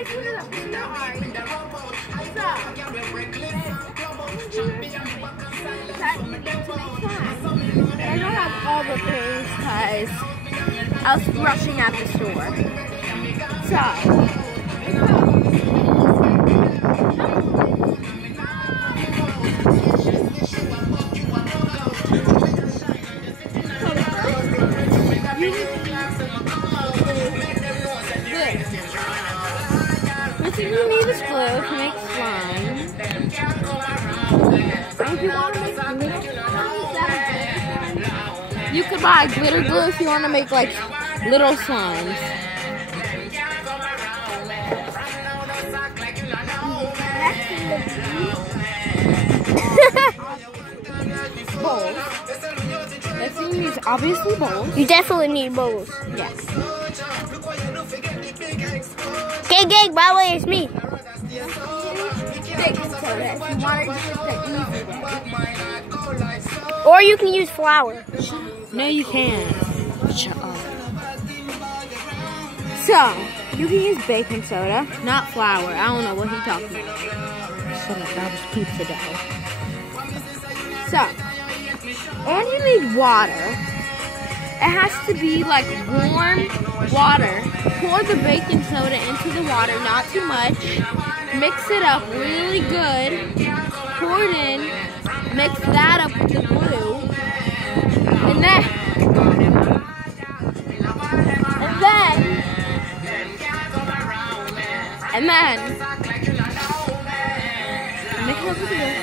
I don't have all the things because I was rushing at the store. What you need is glue to make slime. And if you want to make little slimes, you could buy glitter glue if you want to make like little slimes. Bowls. Next thing you need is obviously bowls. You definitely need bowls. Yes. Gang, by the way, it's me. Baking soda. If you want to do it the easy way. Or you can use flour. No, you can't. Shut up. So, you can use baking soda, not flour. I don't know what he's talking about. Shut up, that was pizza dough. So, and you need water. It has to be like warm water. Pour the baking soda into the water, not too much. Mix it up really good. Pour it in. Mix that up with the glue. And then mix it up with the glue.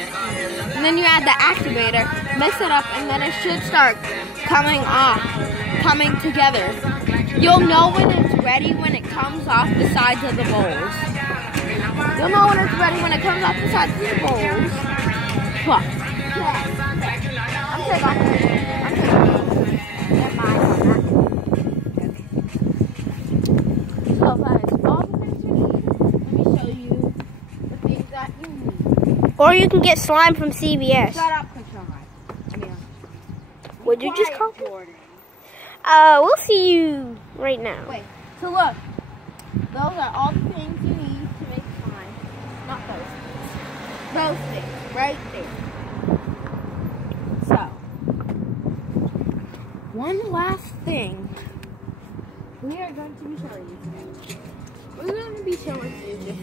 And then you add the activator, mix it up, and then it should start coming together. You'll know when it's ready when it comes off the sides of the bowls. You'll know when it's ready when it comes off the sides of the bowls. What? I'm taking off. Never mind. So that is all the things you need. Let me show you the things that you need. Or you can get slime from CVS. Shut up, control. What'd you just call me? We'll see you right now. Wait, so look. Those are all the things you need to make slime. Not those things. Those things, right there. So, one last thing. We are going to be showing you today. We're going to be showing you this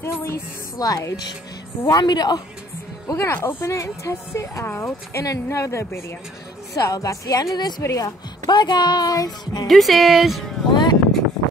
silly sludge. We're going to open it and test it out in another video. So, that's the end of this video. Bye, guys. Deuces.